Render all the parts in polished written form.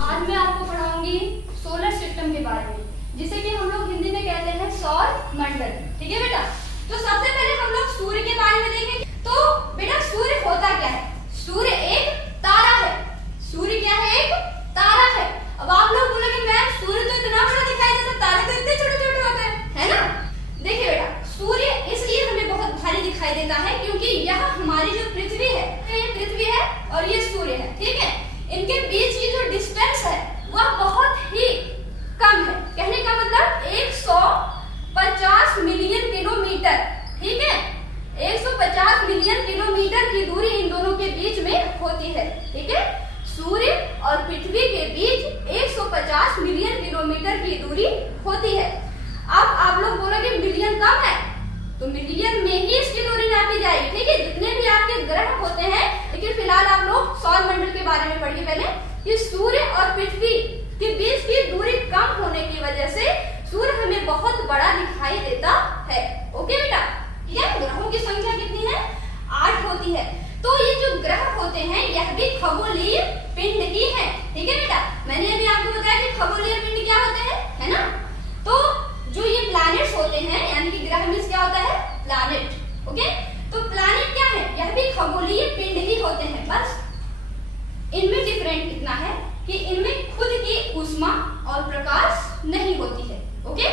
आज मैं आपको पढ़ाऊंगी सोलर सिस्टम के बारे में, जिसे कि हम लोग हिंदी में कहते हैं सौर मंडल। ठीक है बेटा, तो सबसे पहले हम लोग सूर्य के बारे में देखेंगे। तो बेटा सूर्य होता क्या है? सूर्य एक तारा है। सूर्य क्या है? एक तारा है। अब आप लोग बोलोगे मैम सूर्य तो इतना बड़ा दिखाई देता, तारे तो इतने छोटे छोटे होते हैं, है ना? देखिए बेटा, सूर्य इसलिए हमें बहुत भारी दिखाई देता है क्योंकि यह हमारी जो पृथ्वी है, ये पृथ्वी है और ये सूर्य है। ठीक है, इनके बीच की जो डिस्टेंस है वह बहुत ही कम है। कहने का मतलब 150 मिलियन किलोमीटर। ठीक है, 150 मिलियन किलोमीटर की दूरी इन दोनों के बीच में होती है। ठीक है, सूर्य और पृथ्वी के बीच 150 मिलियन किलोमीटर की दूरी होती है। अब आप लोग बोलोगे मिलियन कम है, तो मिलियन में ही इसकी दूरी नापी जाएगी। ठीक है, जितने भी आपके ग्रह होते हैं, लेकिन फिलहाल आप लोग सौर मंडल के बारे में पढ़िए पहले कि सूर्य और पृथ्वी के बीच की दूरी कम होने की वजह से सूर्य हमें बहुत बड़ा दिखाई देता है। ओके बेटा, ठीक है। ग्रहों की संख्या कितनी है? 8 होती है। तो ये जो ग्रह होते हैं यह भी खगोलीय पिंड ही है। ठीक है बेटा, मैंने अभी आपको बताया कि खगोलीय पिंड क्या होते हैं, है ना? तो जो ये प्लैनेट्स होते हैं, यानी कि ग्रह में क्या होता है? प्लैनेट। ओके, तो प्लैनेट क्या है? यह भी खगोलीय पिंड ही होते हैं। बस इनमें डिफरेंट इतना है कि इनमें खुद की ऊष्मा और प्रकाश नहीं होती है। ओके,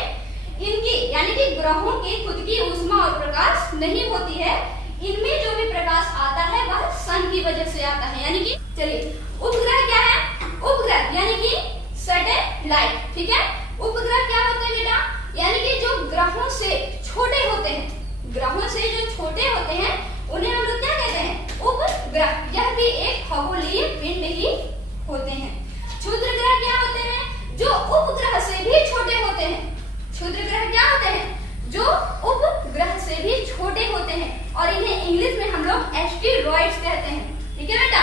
इनकी यानी कि ग्रहों की खुद की ऊष्मा और प्रकाश नहीं होती है। इनमें जो भी प्रकाश आता है वह सन की वजह से आता है। यानी कि चलिए, उपग्रह क्या है? उपग्रह यानी कि सैटेलाइट। ठीक है, उपग्रह क्या होते हैं बेटा? यानी कि जो ग्रहों से छोटे होते हैं, ग्रहों से जो छोटे होते हैं उन्हें हम लोग क्या कहते हैं? उपग्रह। यह भी एक खगोलीय पिंड ही होते हैं। क्षुद्र ग्रह क्या होते हैं? जो उपग्रह से भी छोटे होते हैं। क्षुद्र ग्रह क्या होते हैं? जो उपग्रह से भी छोटे होते हैं और इन्हें इंग्लिश में हम लोग एस्टेरॉइड्स कहते हैं। ठीक है बेटा,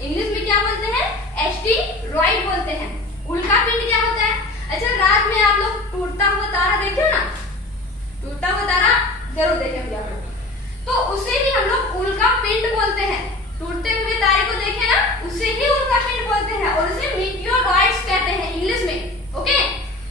इंग्लिश में क्या बोलते हैं? एस्टेरॉइड बोलते हैं। उल्का पिंड क्या होता है? अच्छा, रात में आप लोग टूटता हुआ तारा देखे ना? टूटता हुआ तारा जरूर देखे होंगे आप लोग, तो उसे भी हम लोग उल्का पिंड बोलते हैं। टूटते हुए तारे को देखे ना, उसे ही उल्का पिंड बोलते हैं और उसे मीटियोरॉइड्स कहते हैं इंग्लिश में। Okay,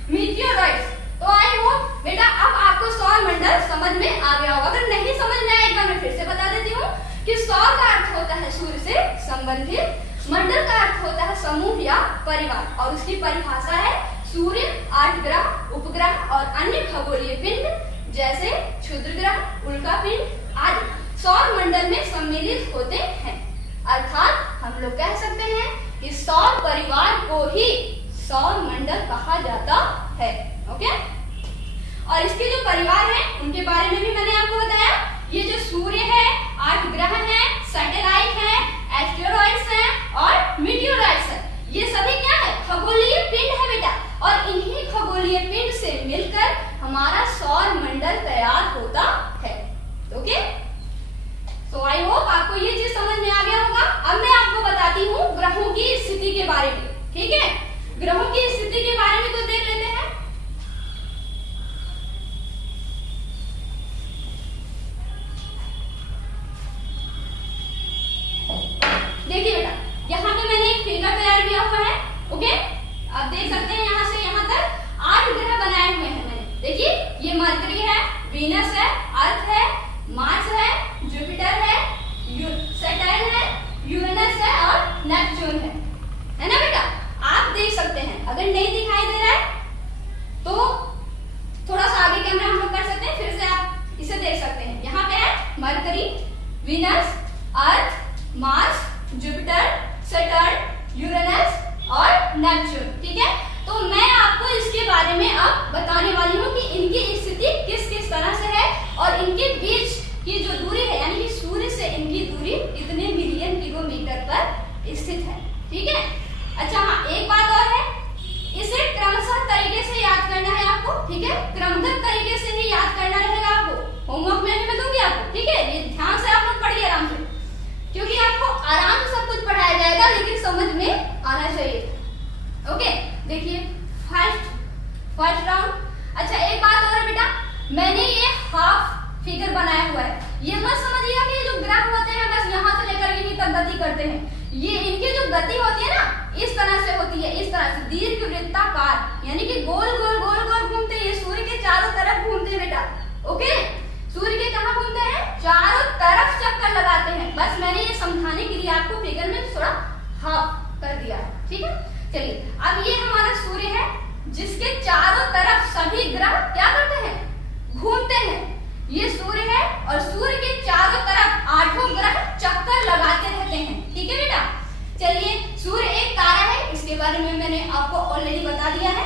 meteoroids. तो आई होप बेटा अब आपको सौर मंडल समझ में आ गया होगा। अगर नहीं समझ में आया एक बार मैं फिर से बता देती हूँ कि सौर का अर्थ होता है सूर्य से संबंधित, मंडल का अर्थ होता है समूह या परिवार और उसकी परिभाषा है सूर्य, 8 ग्रह, उपग्रह और अन्य खगोलीय पिंड जैसे क्षुद्र ग्रह, उल्का पिंड आदि सौर मंडल में सम्मिलित होते हैं। अर्थात हम लोग कह सकते हैं कि सौर परिवार को ही सौर मंडल कहा जाता है। ओके, और इसके जो परिवार है उनके बारे में भी मैंने आपको बताया। ये जो सूर्य है, 8 ग्रह हैं, सैटेलाइट है, एस्टेरॉइड्स हैं और मीटियोरॉइड्स है। ये सभी क्या है? खगोलीय पिंड है बेटा, और इन्हीं खगोलीय पिंड से मिलकर हमारा सौर मंडल तैयार होता है। ओके, तो आई होप आपको ये चीज समझ में आ गया होगा। अब मैं आपको बताती हूँ ग्रहों की स्थिति के बारे में। ठीक है, ग्रहों की स्थिति के बारे में तो देख लेते हैं। देखिए बेटा, यहाँ पे मैंने एक फिगर तैयार किया हुआ है। ओके, आप देख सकते हैं यहाँ से यहाँ तक 8 ग्रह बनाए हुए हैं मैंने। देखिए, ये मरकरी है, वीनस है, अर्थ है, मार्स है, जुपिटर है, सैटर्न है, यूरेनस है और नेपच्यून है ना बेटा? आप देख सकते हैं। अगर नहीं दिखाई दे रहा है तो थोड़ा सा आगे कैमरा हम लोग कर सकते हैं, फिर से आप इसे देख सकते हैं। यहाँ पे है मरकरी, वीनस, अर्थ, मार्स, जुपिटर, सैटर्न, यूरेनस और नेपच्यून। ठीक है, तो मैं आपको इसके बारे में अब बताने वाली हूँ कि इनकी स्थिति किस किस तरह से है और इनके बीच की जो दूरी है, यानी कि सूर्य से इनकी दूरी इतने मिलियन किलोमीटर पर स्थित है। ठीक है, अच्छा हाँ, एक बात और है, इसे क्रमशः तरीके से याद करना है आपको। ठीक है, क्रमबद्ध तरीके से ही याद करना रहेगा आपको। होमवर्क में मैं दूंगी आपको। ठीक है, ये ध्यान से आप लोग पढ़िए आराम से, क्योंकि आपको आराम से सब कुछ पढ़ाया जाएगा लेकिन समझ में आना चाहिए। ओके, देखिए फर्स्ट राउंड। अच्छा एक बात और है बेटा, मैंने ये हाफ फिगर बनाया हुआ है। ये मत समझिएगा कि ये जो ग्राफ होते हैं बस यहाँ से लेकर यहीं तक गति करते हैं। ये इनकी जो गति होती है ना, इस तरह से होती है, इस तरह से दीर्घ वृत्ताकार, यानी कि गोल गोल गोल गोल घूमते हैं, ये सूर्य के चारों तरफ घूमते हैं बेटा। ओके, सूर्य के कहाँ घूमते हैं? चारों तरफ चक्कर लगाते हैं। बस मैंने ये समझाने के लिए आपको फिगर में थोड़ा हाफ कर दिया, ठीक है। चलिए, अब ये हमारा सूर्य है जिसके चारों तरफ सभी ग्रह क्या करते हैं? घूमते हैं। ये सूर्य है और सूर्य के चारों तरफ 8 ग्रह चक्कर लगाते रहते हैं, ठीक है बेटा। चलिए, सूर्य एक तारा है, इसके बारे में मैंने आपको ऑलरेडी बता दिया है।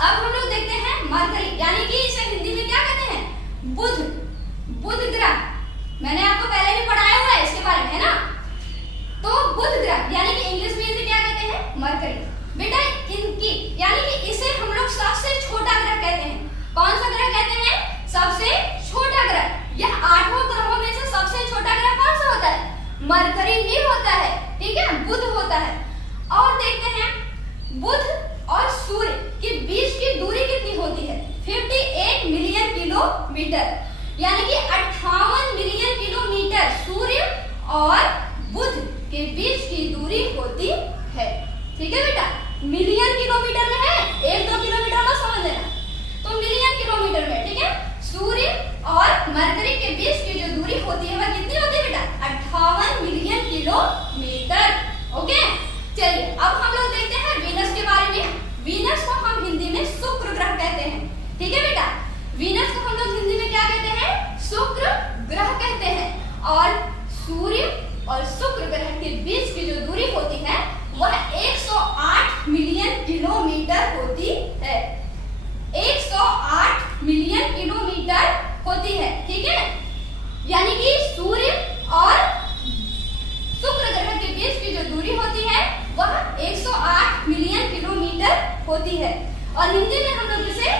अब हम लोग देखते हैं मरकरी, यानी कि इसे हिंदी में क्या कहते हैं? बुध। बुध ग्रह मैंने आपको पहले भी पढ़ाया हुआ है इसके बारे में, है ना। तो बुध ग्रह यानी कि इंग्लिश में इसे क्या कहते हैं? मरकरी। बेटा इनकी यानी कि इसे हम लोग सबसे छोटा ग्रह कहते हैं। कौन सा ग्रह कहते हैं? सबसे छोटा ग्रह। यह 8 ग्रहों में से सबसे छोटा ग्रह कौन सा होता है? मरकरी ही होता है, ठीक है, बुध होता है। और देखते हैं बुध और सूर्य के बीच की दूरी कितनी होती है? 58 मिलियन किलोमीटर, यानी कि 58 मिलियन किलोमीटर सूर्य और बुध के बीच की दूरी होती है, ठीक है बेटा। मिलियन किलोमीटर में है, 1-2 किलोमीटर में समझ लेना, तो मिलियन किलोमीटर में, ठीक है। सूर्य और मरकरी के बीच की जो दूरी होती है वह कितनी होती है बेटा? 58 मिलियन किलोमीटर। ओके, चलिए अब हम लोग देखते हैं वीनस के बारे में। वीनस को हम हिंदी में शुक्र ग्रह कहते हैं, ठीक है बेटा। वीनस को हम लोग हिंदी में क्या कहते हैं? शुक्र ग्रह कहते हैं। और सूर्य और शुक्र ग्रह के बीच की जो दूरी होती है वह 108 मिलियन किलोमीटर होती है। 108 मिलियन किलोमीटर होती है, ठीक है। यानी कि सूर्य और शुक्र ग्रह के बीच की जो दूरी होती है वह 108 मिलियन किलोमीटर होती है। और हिंदी में हम लोग इसे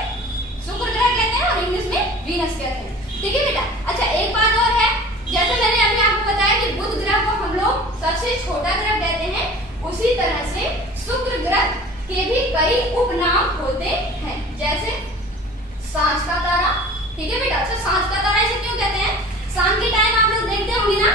शुक्र ग्रह कहते हैं और इंग्लिश में वीनस कहते हैं, ठीक है बेटा। अच्छा, एक बात और है, जैसे मैंने अभी आपको बताया कि बुध ग्रह को हम लोग सबसे छोटा ग्रह कहते हैं, उसी तरह से शुक्र ग्रह के भी कई उपनाम होते हैं, जैसे सांझ का तारा, ठीक है बेटा। अच्छा, सांझ का तारा इसे क्यों कहते हैं? शाम के टाइम आप लोग देखते होंगे ना,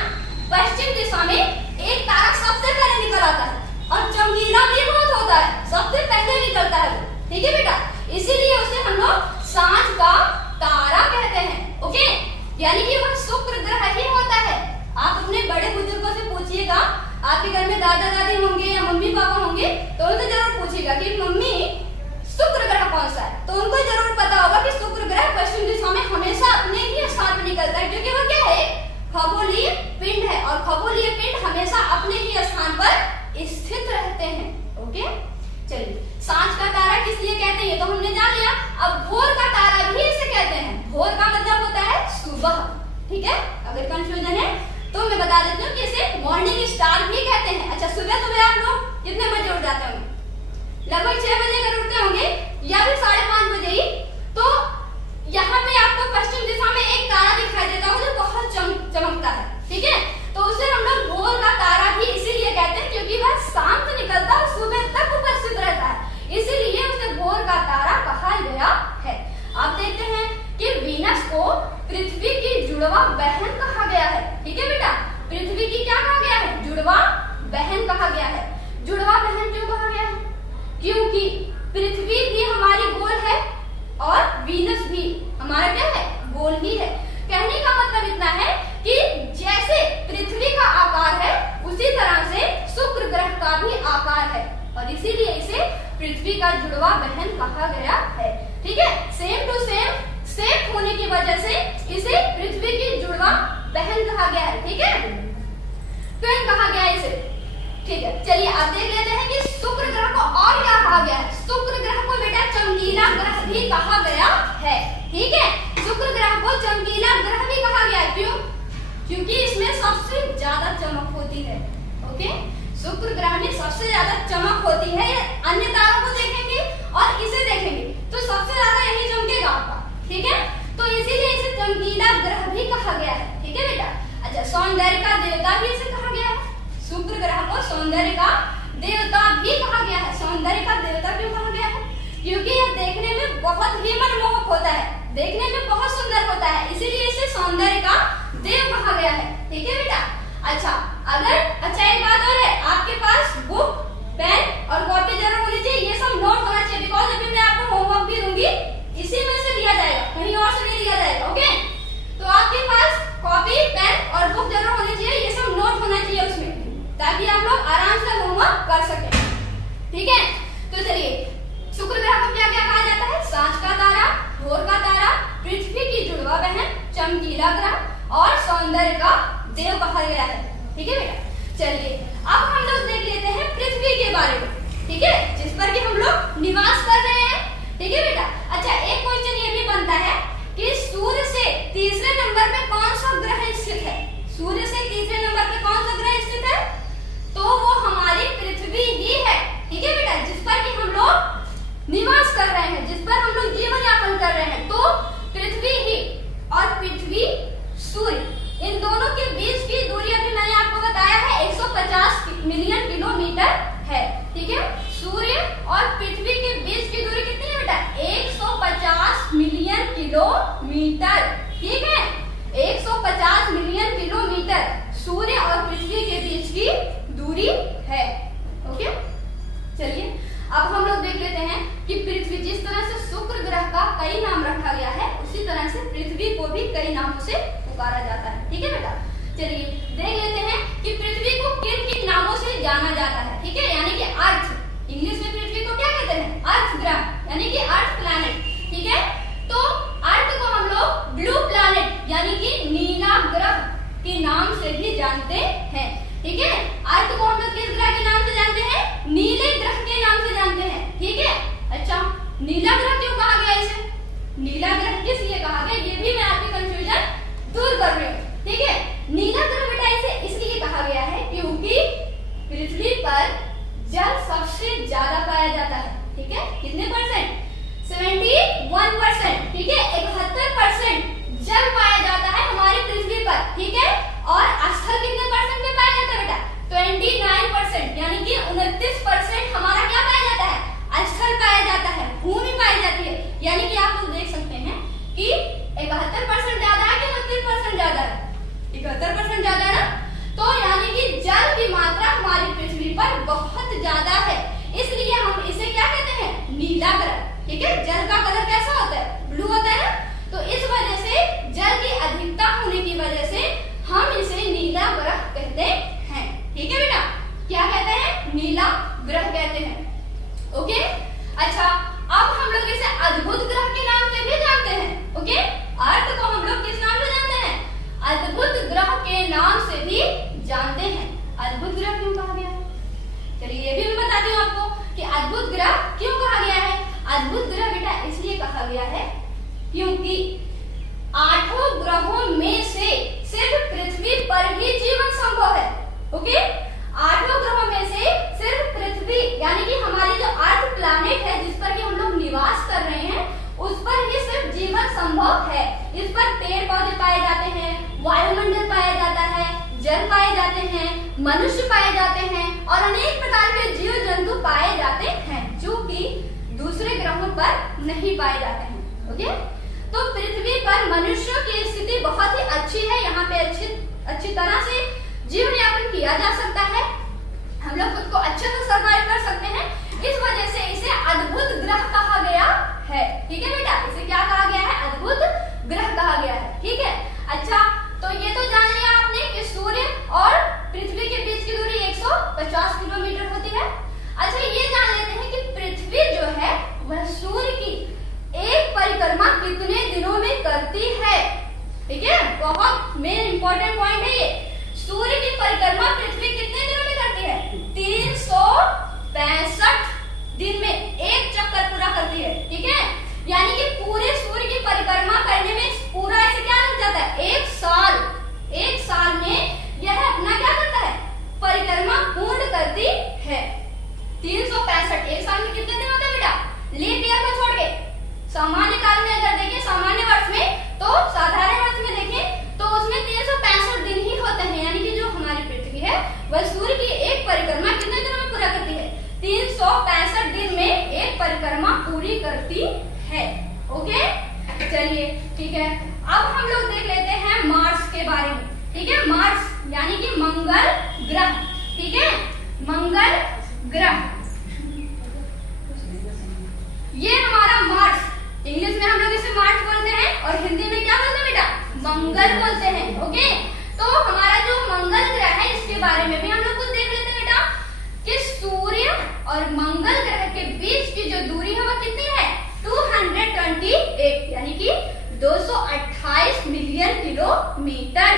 पश्चिम दिशा में एक तारा सबसे पहले निकल आता है और चमकीला भी बहुत होता है, सबसे पहले निकलता है, ठीक है बेटा। इसीलिए उसे हम लोग सांझ का तारा कहते हैं। ओके, यानी कि वह शुक्र ग्रह ही होता है। आप अपने बड़े बुजुर्गों से पूछिएगा, आपके घर में दादा दादी होंगे या मम्मी पापा होंगे, तो उनसे जरूर पूछिएगा कि मम्मी शुक्र ग्रह कौन सा है, तो उनको जरूर पता होगा कि शुक्र ग्रह पश्चिम दिशा में हमेशा अपने ही स्थान पर निकलता है, क्योंकि वह क्या है? खगोलीय पिंड है, और खगोलीय पिंड हमेशा अपने ही स्थान पर स्थित रहते हैं। ओके, चलिए, सांझ का तारा किस लिए कहते हैं ये तो हमने जान लिया। अब भोर का तारा भी इसे कहते हैं। भोर का मतलब होता है सुबह, ठीक है। अगर कंफ्यूजन है तो मैं बता देती हूँ कि इसे मॉर्निंग स्टार भी कहते हैं। अच्छा, सुबह सुबह आप लोग कितने बजे उठ जाते होंगे? लगभग 6 बजे अगर उठते होंगे या फिर 5:30 बजे ही, तो यहाँ पे आपको पश्चिम दिशा में एक तारा दिखाई देता होगा जो बहुत चमकता है, ठीक है। तो उसे हम लोग भोर का तारा भी इसीलिए कहते हैं क्योंकि वह शाम से निकलता है, सुबह तक उपस्थित रहता है, इसीलिए उसे भोर का तारा कहा गया है। आप देखते हैं कि वीनस को पृथ्वी की जुड़वा बहन कहा गया है, ठीक है बेटा। पृथ्वी की क्या कहा गया है? जुड़वा बहन कहा गया है। जुड़वा बहन क्यों कहा गया है? क्योंकि पृथ्वी भी हमारी गोल है और वीनस भी हमारा क्या है? गोल ही है। कहने का मतलब इतना है कि जैसे पृथ्वी का आकार है उसी तरह से शुक्र ग्रह का भी आकार है, और इसीलिए इसे पृथ्वी का जुड़वा बहन कहा गया है, ठीक है। सेम टू सेम शेप होने की वजह से इसे पृथ्वी की जुड़वा बहन कहा गया है, ठीक है। ट्विन कहा गया है इसे, ठीक है। चलिए आप देख लेते हैं कि शुक्र ग्रह को और क्या कहा गया है। शुक्र ग्रह को बेटा चमकीला ग्रह भी कहा गया है, ठीक है। शुक्र ग्रह को चमकीला ग्रह भी कहा गया है, क्यों? क्योंकि इसमें सबसे ज्यादा चमक होती है। ओके, शुक्र ग्रह में सबसे ज्यादा चमक होती है। अन्य तारों को देखेंगे और इसे देखेंगे तो सबसे ज्यादा यही चमकेगा आपका, ठीक है। तो इसीलिए इसे चमकीला ग्रह भी कहा गया है, ठीक है बेटा। अच्छा, सौंदर्य का देवता भी इसे कहा गया है। शुक्र ग्रह को सौंदर्य का देवता भी कहा गया है। सौंदर्य का देवता क्यों कहा गया है? क्योंकि यह देखने में बहुत ही मनमोहक होता है, देखने में बहुत सुंदर होता है, इसीलिए इसे सौंदर्य का देव कहा गया है, ठीक है बेटा। अच्छा, एक बात और है, आपके पास बुक, पेन और कॉपी जरूर होनी सौंदर्य का देव कहा गया है। ठीक है बेटा, चलिए अब हम लोग देख लेते हैं पृथ्वी के बारे में, ठीक है, जिस पर कि हम लोग निवास कर रहे हैं। ठीक है बेटा, अच्छा एक क्वेश्चन ये भी बनता है कि सूर्य से तीसरे नंबर पे कौन सा ग्रह स्थित है? सूर्य से तीसरे नंबर पे कौन सा ग्रह स्थित है? तो वो हमारी पृथ्वी ही है। ठीक है बेटा, जिस पर कि हम लोग निवास कर रहे हैं, जिस पर हम लोग जीवन यापन कर रहे हैं, तो पृथ्वी ही और पृथ्वी सूर्य इन दोनों के बीच की दूरी अभी मैंने आपको बताया है 150 मिलियन किलोमीटर है। ठीक है, सूर्य और पृथ्वी के बीच की दूरी कितनी है बेटा? 150 मिलियन किलोमीटर। ठीक है, 150 मिलियन किलोमीटर सूर्य और पृथ्वी के बीच की दूरी है। ओके, चलिए अब हम लोग देख लेते हैं कि पृथ्वी, जिस तरह से शुक्र ग्रह का कई नाम रखा गया है, उसी तरह से पृथ्वी को भी कई नामों से पुकारा जाता है। ठीक है बेटा, चलिए देख लेते हैं कि पृथ्वी को किन किन नामों से जाना जाता है। ठीक है, यानी कि अर्थ, इंग्लिश में पृथ्वी को क्या कहते हैं? अर्थ ग्रह, यानी कि अर्थ प्लैनेट। ठीक है, तो अर्थ को हम लोग ब्लू प्लैनेट यानी कि नीला ग्रह के नाम से भी जानते हैं। ठीक है, अर्थ को हम लोग किस ग्रह के नाम से जानते हैं? नीले ग्रह के नाम से जानते हैं। ठीक है, अच्छा नीला ग्रह क्यों कहा गया इसे? नीला ग्रह किस लिए कहा गया, ये भी मैं आपकी कंफ्यूजन दूर कर रही हूँ। ठीक है, नीला ग्रह बेटा इसे इसलिए कहा गया है क्योंकि पृथ्वी पर जल सबसे ज्यादा पाया जाता है। ठीक है, कितने परसेंट? 71%। ठीक है, 71% जल पाया जाता है हमारी पृथ्वी पर। ठीक है, और स्थल कितने परसेंट में पाया जाता है बेटा? 29%, यानी कि 29% हमारा क्या पाया जाता है? स्थल पाया जाता है, भूमि पाई जाती है। यानी कि आप लोग देख सकते हैं कि 71% ज्यादा है कि 29% ज्यादा है? 71% ज्यादा है ना, तो यानी कि जल की मात्रा हमारी पृथ्वी पर बहुत ज्यादा है, इसलिए हम इसे क्या कहते हैं? नीला ग्रह। ठीक है, जल का कलर कैसा होता है? ब्लू होता है ना, तो इस वजह से जल की अधिकता होने की वजह से हम इसे नीला ग्रह कहते हैं। ठीक है बेटा, क्या कहते हैं? नीला ग्रह कहते हैं। ओके, अच्छा अब हम लोग इसे अद्भुत ग्रह के नाम से भी जानते हैं। ओके, अर्थ को हम लोग किस नाम से जानते हैं? अद्भुत ग्रह के नाम से भी जानते हैं। अद्भुत ग्रह क्यों कहा गया है? चलिए ये भी मैं बताती हूँ आपको कि अद्भुत ग्रह क्यों कहा गया है। अद्भुत ग्रह बेटा इसलिए कहा गया है क्योंकि 8 ग्रहों में से सिर्फ पृथ्वी पर ही जीवन संभव है। ओके, 8 ग्रहों में से सिर्फ पृथ्वी यानी कि हमारी जो अर्थ प्लैनेट है, जिस पर कि हम लोग निवास कर रहे हैं, उस पर ही सिर्फ जीवन संभव है। इस पर पेड़ पौधे पाए जाते हैं, वायुमंडल पाया जाता है, जल पाए जाते हैं, मनुष्य पाए जाते हैं और अनेक प्रकार के जीव जंतु पाए जाते हैं जो कि दूसरे ग्रहों पर नहीं पाए जाते हैं। ओके, तो पृथ्वी पर मनुष्यों की स्थिति बहुत ही अच्छी है। यहाँ पे अच्छी तरह से जीवन यापन किया जा सकता है, हम लोग खुद को अच्छे से सर्वाइव कर सकते हैं। इस वजह से इसे अद्भुत ग्रह कहा गया है। ठीक है बेटा, इसे क्या कहा गया है? अद्भुत ग्रह कहा गया है। ठीक है, अच्छा तो ये तो जान लिया आपने कि सूर्य और पृथ्वी के बीच की दूरी 150 किलोमीटर होती है। अच्छा ये जान लेते हैं कि पृथ्वी जो है वह सूर्य की एक परिक्रमा कितने दिनों में करती है। ठीक है, बहुत मेन इंपॉर्टेंट पॉइंट है ये। सूर्य की परिक्रमा पृथ्वी कितने दिनों में करती है? 365 दिन में एक चक्कर पूरा करती है। ठीक है, यानी कि पूरे सूर्य की परिक्रमा करने में पूरा ऐसे क्या लग जाता है? 1 साल। 1 साल में यह अपना क्या करता है? परिक्रमा पूर्ण करती है। 365 एक साल में कितने दिन होते हैं बेटा? लीप ईयर को छोड़ के सामान्य काल में अगर देखें, सामान्य वर्ष में, तो साधारण वर्ष में देखें तो उसमें 365 दिन ही होते हैं। यानी कि जो हमारी पृथ्वी है वह सूर्य की एक परिक्रमा कितने दिनों में पूरा करती है? 365 दिन में एक परिक्रमा पूरी करती है। ओके, चलिए ठीक है, अब हम लोग देख लेते हैं मार्स के बारे में। ठीक है, मार्स यानी कि मंगल ग्रह। ठीक है, मंगल ग्रह ये हमारा मार्स, इंग्लिश में हम लोग इसे मार्स बोलते हैं और हिंदी में क्या बोलते हैं बेटा? मंगल बोलते हैं। ओके, तो हमारा जो मंगल ग्रह है इसके बारे में भी हम लोग कुछ देख लेते हैं बेटा कि सूर्य और मंगल ग्रह के बीच की जो दूरी है वो कितनी है? 228 यानी कि 228 मिलियन किलोमीटर।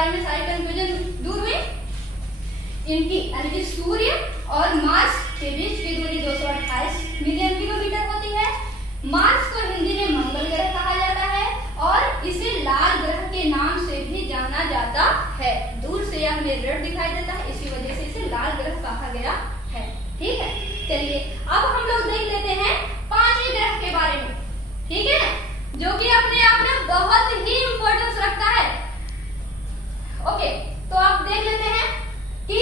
बारे में सारी कंफ्यूजन दूर हुई। इनकी यानी कि सूर्य और मार्स के बीच की दूरी 228 मिलियन किलोमीटर होती है। मार्स को हिंदी में मंगल ग्रह कहा जाता है और इसे लाल ग्रह के नाम से भी जाना जाता है। दूर से यह हमें रेड दिखाई देता है, इसी वजह से इसे लाल ग्रह कहा गया है। ठीक है, चलिए अब हम लोग देख लेते हैं पांचवें ग्रह के बारे में। ठीक है, जो कि अपने आप में बहुत ही इंपॉर्टेंस रखता है। ओके, तो आप देख लेते हैं कि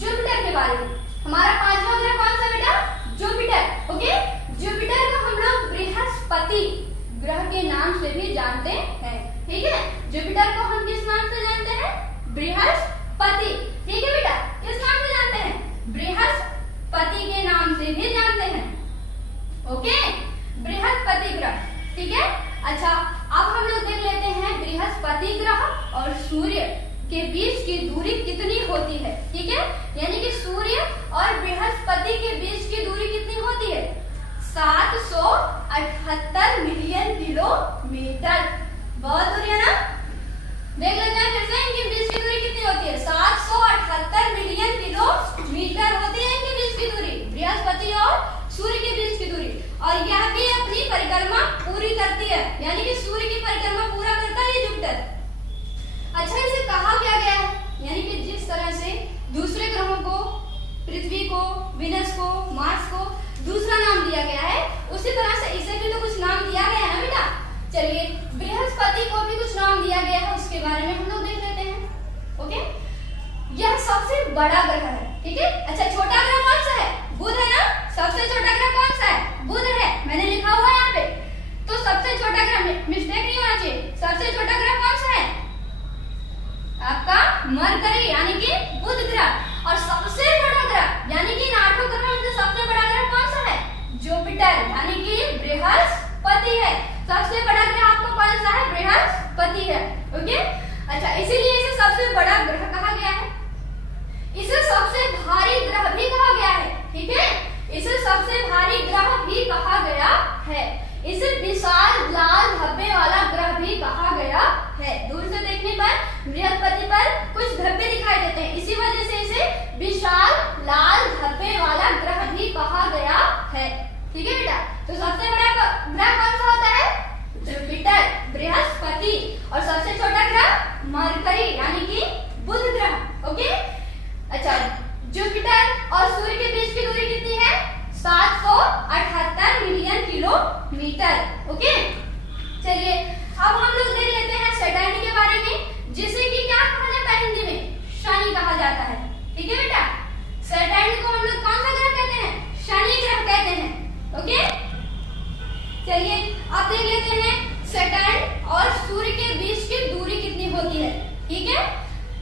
जुपिटर के बारे में। हमारा पांचवा ग्रह कौन सा बेटा? जुपिटर। ओके, जुपिटर को हम लोग बृहस्पति ग्रह के नाम से भी जानते हैं। ठीक है, जुपिटर को हम किस नाम से जानते हैं? बृहस्पति। ठीक है बेटा, किस नाम से जानते हैं? बृहस्पति के नाम से भी जानते हैं। ओके, बृहस्पति ग्रह। ठीक है, अच्छा अब हम लोग देख लेते हैं बृहस्पति ग्रह और सूर्य के बीच की दूरी कितनी होती है। ठीक है, यानी कि सूर्य और बृहस्पति के बीच की दूरी कितनी होती है? 778 मिलियन किलोमीटर। बहुत दूरी है ना? देख लेते हैं फिर से इनके बीच की दूरी कितनी होती है? 778 मिलियन किलोमीटर होती है इनके बीच की दूरी, बृहस्पति और सूर्य के बीच की दूरी। और यह भी अपनी परिक्रमा पूरी करती है, यानी कि सूर्य की परिक्रमा पूरा करता है ये जुपिटर। अच्छा, इसे कहा क्या गया है? यानी कि जिस तरह से दूसरे ग्रहों को, पृथ्वी को, विनस को, मार्स को दूसरा नाम दिया गया है, उसी तरह से इसे भी तो कुछ नाम दिया गया है ना बेटा। चलिए, बृहस्पति को भी कुछ नाम दिया गया है, उसके बारे में हम लोग देख लेते हैं। ओके, यह सबसे बड़ा ग्रह है। ठीक है, अच्छा छोटा ग्रह कौन सा है? बुध है ना? सबसे छोटा ग्रह कौन सा है? बुध है, मैंने लिखा हुआ है यहाँ पे। तो सबसे छोटा ग्रह, मिस्टेक नहीं होना चाहिए, सबसे छोटा ग्रह कौन सा है? आपका मरकरी यानी कि बुध ग्रह। और सबसे बड़ा ग्रह यानी कि इन 8 ग्रहों में सबसे बड़ा ग्रह कौन सा है? जुपिटर यानी कि बृहस्पति है। सबसे बड़ा ग्रह आपको कौन सा है? बृहस्पति है। ओके, अच्छा इसीलिए इसे सबसे बड़ा ग्रह कहा गया है। इसे सबसे भारी ग्रह भी कहा गया है। ठीक है, इसे सबसे भारी ग्रह भी कहा गया है। इसे विशाल लाल धब्बे वाला ग्रह भी कहा गया है। दूर से देखने पर बृहस्पति पर कुछ धब्बे दिखाई देते हैं, इसी वजह से इसे विशाल लाल धब्बे वाला ग्रह भी कहा गया है। ठीक है बेटा, तो सबसे बड़ा ग्रह कौन सा होता है? जुपिटर, बृहस्पति। और सबसे छोटा ग्रह मरकरी यानी कि बुध ग्रह। ओके, अच्छा जुपिटर और सूर्य के बीच की दूरी कितनी है? 778 मिलियन किलोमीटर। ओके, चलिए अब हम लोग देख लेते हैं सैटर्न के बारे में, जिसे कि क्या कहा जाता है हिंदी में? शनि कहा जाता है। ठीक है बेटा, सैटर्न को हम लोग कौन सा ग्रह कहते हैं? शनि ग्रह कहते हैं। ओके, चलिए अब देख लेते हैं सैटर्न और सूर्य के बीच की दूरी कितनी होती है। ठीक है,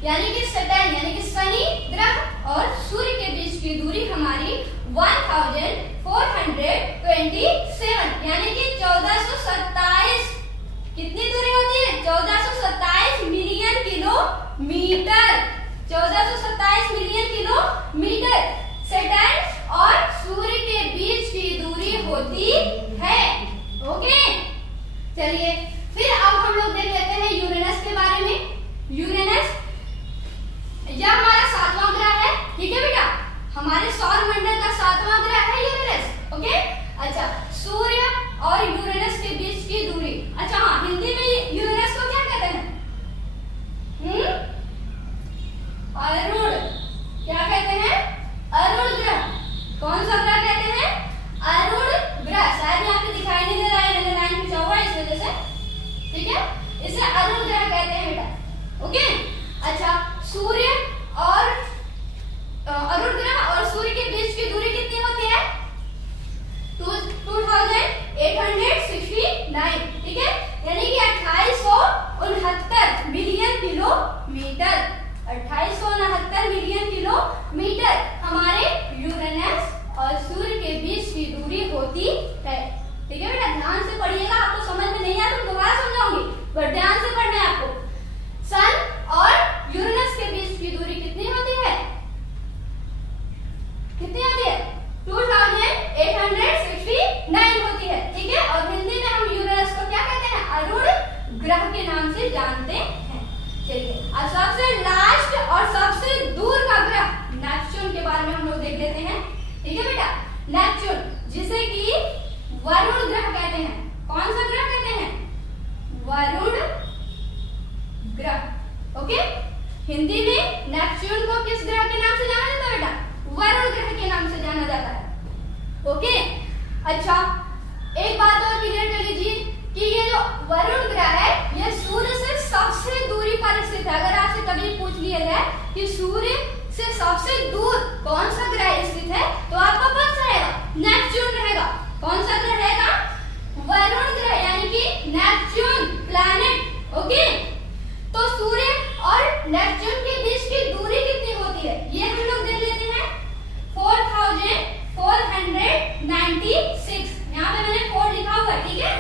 यानी कि सैटर्न यानी कि शनि ग्रह और सूर्य के बीच की दूरी हमारी 1427 यानी कि 1427 कितनी दूरी होती है? 1427 million kilometre. 1427 million kilometre Saturn और सूर्य के बीच की दूरी होती है। ओके, चलिए फिर अब हम लोग देख लेते हैं यूरेनस के बारे में। यूरेनस यह हमारा 7वां ग्रह है। ठीक है बेटा, हमारे सौर मंडल का 7वां ग्रह है यूरेनस। ओके, अच्छा सूर्य और यूरेनस के बीच की दूरी। अच्छा हाँ, हिंदी में यूरेनस को क्या कहते हैं? अरुण। क्या कहते हैं? अरुण ग्रह। कौन सा ग्रह कहते हैं? अरुण ग्रह। शायद यहाँ पे दिखाई नहीं दे रहा है, मैंने लाइन खींचा हुआ है इस वजह से। ठीक है, इसे अरुण ग्रह कहते हैं बेटा। ओके, अच्छा सूर्य और अरुण ग्रह और सूर्य के बीच की दूरी कितनी होती है? 2869। ठीक है, यानी कि 2869 मिलियन किलोमीटर। 2869 मिलियन किलोमीटर हमारे यूरेनस और सूर्य के बीच की दूरी होती है। ठीक है बेटा, ध्यान से पढ़िएगा, आपको समझ में नहीं आया तो दोबारा समझाऊंगी, पर ध्यान से पढ़ना है आपको। सन और यूरेनस के बीच ठीक है बेटा। नेपच्यून जिसे कि वरुण ग्रह कहते हैं। कौन सा ग्रह कहते हैं? वरुण ग्रह। ओके, हिंदी में नेपच्यून को किस ग्रह के नाम से जाना जाता है बेटा? वरुण ग्रह के नाम से जाना जाता है। ओके, अच्छा एक बात और क्लियर कर लीजिए कि ये जो वरुण ग्रह है ये सूर्य से सबसे दूरी पर स्थित है। अगर आपसे कभी पूछ लिया जाए कि सूर्य से सबसे दूर कौन सा ग्रह स्थित है तो आपका कौन सा रहेगा? नेपच्यून रहेगा। कौन सा ग्रह रहेगा? वरुण ग्रह यानी कि नेपच्यून प्लैनेट। ओके, तो सूर्य और नेपच्यून के बीच की दूरी कितनी होती है ये हम लोग देख लेते हैं। 4496। यहाँ पे मैंने 4 लिखा हुआ है, ठीक है।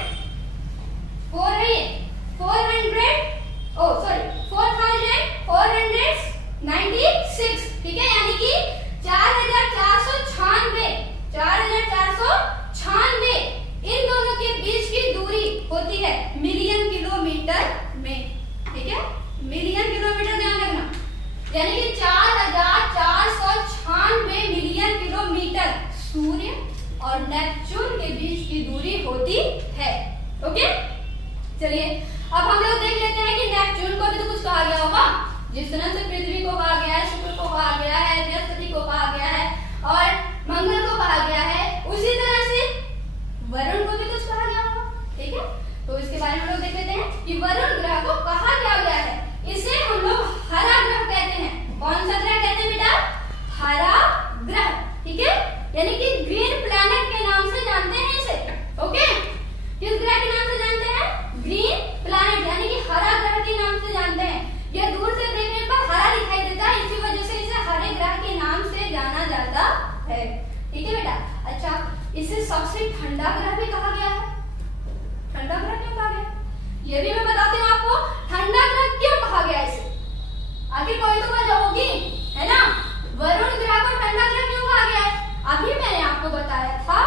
4 है ये, 4496, ठीक है, यानी कि 4496 इन दोनों के बीच की दूरी होती है मिलियन किलोमीटर में, ठीक है। मिलियन किलोमीटर ध्यान रखना, यानी कि 4496 मिलियन किलोमीटर सूर्य और नेपच्यून के बीच की दूरी होती है। ओके, चलिए अब हम लोग देख लेते हैं कि नेपच्यून को भी तो कुछ कहा गया होगा। जिस तरह से पृथ्वी को कहा गया है, शुक्र को कहा गया है, बृहस्पति को कहा गया है और मंगल को कहा गया है, उसी तरह से वरुण को भी कुछ कहा गया होगा, ठीक है। तो इसके बारे में हम लोग देख लेते हैं कि वरुण ग्रह को कहा क्या गया है। इसे हम लोग हरा ग्रह कहते हैं। कौन सा ग्रह कहते हैं बेटा? हरा ग्रह, ठीक है, यानी कि ग्रीन प्लैनेट के नाम से जानते हैं इसे। ओके, किस ग्रह के नाम से जानते हैं? ग्रीन प्लैनेट, यानी कि हरा ग्रह के नाम से जानते हैं। यह दूर से देखने पर हरा दिखाई देता है, इसी वजह से इसे हरे ग्रह के नाम से जाना जाता है, ठीक है बेटा। अच्छा, इसे सबसे ठंडा ग्रह भी कहा गया है। ठंडा ग्रह क्यों कहा गया ये भी मैं बताती हूँ आपको। ठंडा ग्रह क्यों कहा गया इसे? आखिर कोई तो वजह होगी, है ना। वरुण ग्रह को ठंडा ग्रह क्यों कहा गया है? अभी मैंने आपको बताया था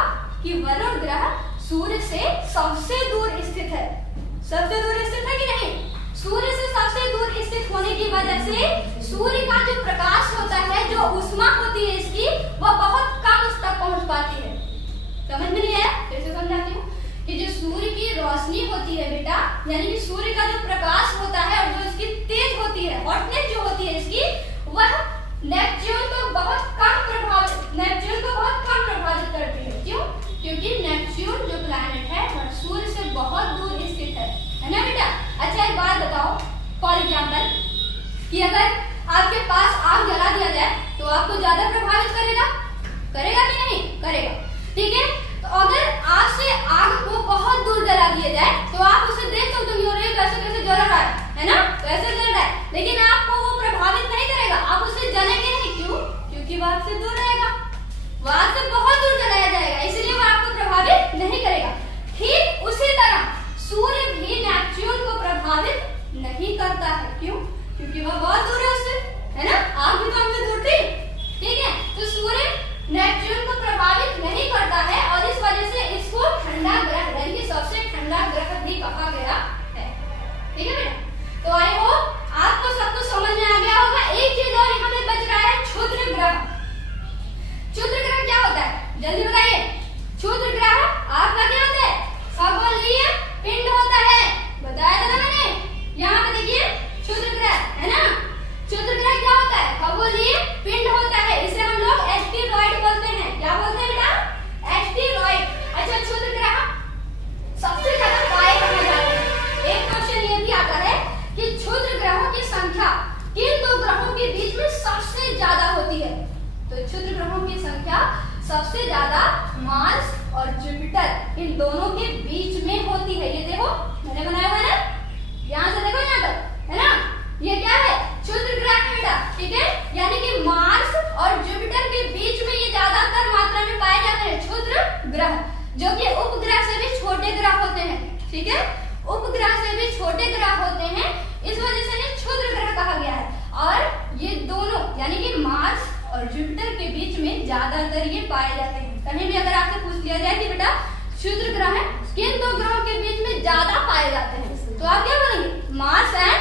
कि वरुण ग्रह सूर्य से सबसे दूर स्थित है। सबसे दूर स्थित है कि नहीं? सूर्य से सबसे दूर स्थित होने की वजह से सूर्य का जो प्रकाश होता है, जो ऊष्मा होती है इसकी, वह बहुत कम उस तक पहुंच पाती है। समझ में नहीं आया? फिर से समझाती हूँ कि जो सूर्य की रोशनी होती है बेटा, यानी कि सूर्य का जो प्रकाश होता है और जो इसकी तेज होती है, हॉटनेस जो होती है इसकी, वह नेपच्यून को बहुत कम प्रभावित करती है। क्यों? क्योंकि नेपच्यून जो प्लैनेट है वह सूर्य से बहुत दूर स्थित है ना बेटा। अच्छा एक बात बताओ, फॉर एग्जाम्पल कि अगर आपके पास आग जला दिया जाए तो आपको ज्यादा प्रभावित करेगा कि नहीं? करेगा, ठीक है। तो अगर आपसे आग को बहुत दूर जला दिया जाए तो आप उसे देख सकते हो कैसे जल रहा है ना, कैसे जल रहा है, लेकिन आपको वो प्रभावित नहीं करेगा, आप उसे जलेंगे नहीं। क्यों? क्योंकि वो आपसे दूर रहेगा, वो आपसे बहुत दूर जलाया जाएगा, इसलिए वो आपको प्रभावित नहीं करेगा। ठीक उसी तरह सूर्य भी नेपच्यून को प्रभावित नहीं करता है। क्यों? क्योंकि वह बहुत दूर है उससे, है ना। आग भी तो हमसे दूर थी, ठीक है। तो सूर्य नेपच्यून को प्रभावित नहीं करता है और इस वजह से इसको ठंडा ग्रह, यानी कि सबसे ठंडा ग्रह भी कहा गया है, ठीक है बेटा। तो आई होप आपको सब कुछ समझ में आ गया होगा। एक चीज और यहाँ पे बच रहा है, क्षुद्र ग्रह। क्षुद्र ग्रह क्या होता है जल्दी बताइए? क्षुद्र ग्रह आपका क्या होता है? खगोलीय पिंड होता है, बताया था ना मैंने। यहाँ पे देखिए क्षुद्र ग्रह, है ना। क्षुद्र ग्रह क्या होता है? खगोलीय पिंड होता है। इसे हम लोग एस्टेरॉइड बोलते हैं। क्या बोलते हैं बेटा? एस्टेरॉइड। अच्छा, क्षुद्र ग्रह सबसे ज्यादा पाए कहाँ जाते हैं? एक क्वेश्चन ये भी आता है कि क्षुद्र ग्रहों की संख्या किन दो ग्रहों के बीच में सबसे ज्यादा होती है? तो क्षुद्र ग्रहों की संख्या सबसे ज्यादा मार्स और जुपिटर, इन दोनों के बीच में होती है। ये देखो मैंने बनाया हुआ है ना, यहाँ से देखो यहाँ तक, है ना। ये क्या है? क्षुद्र ग्रह है बेटा, ठीक है। यानी कि मार्स और जुपिटर के बीच में ये ज्यादातर मात्रा में पाए जाते हैं क्षुद्र ग्रह, जो कि उपग्रह से भी छोटे ग्रह होते हैं, ठीक है। उपग्रह से भी छोटे ग्रह होते हैं, इस वजह से इन्हें क्षुद्र ग्रह कहा गया है। और ये दोनों यानी कि मार्स और जुपिटर के बीच में ज्यादातर ये पाए जाते हैं। कहीं भी अगर आपसे पूछ लिया जाए कि बेटा क्षुद्र ग्रह है किन दो ग्रहों के बीच में ज्यादा पाए जाते हैं, तो आप क्या बोलेंगे? Mars and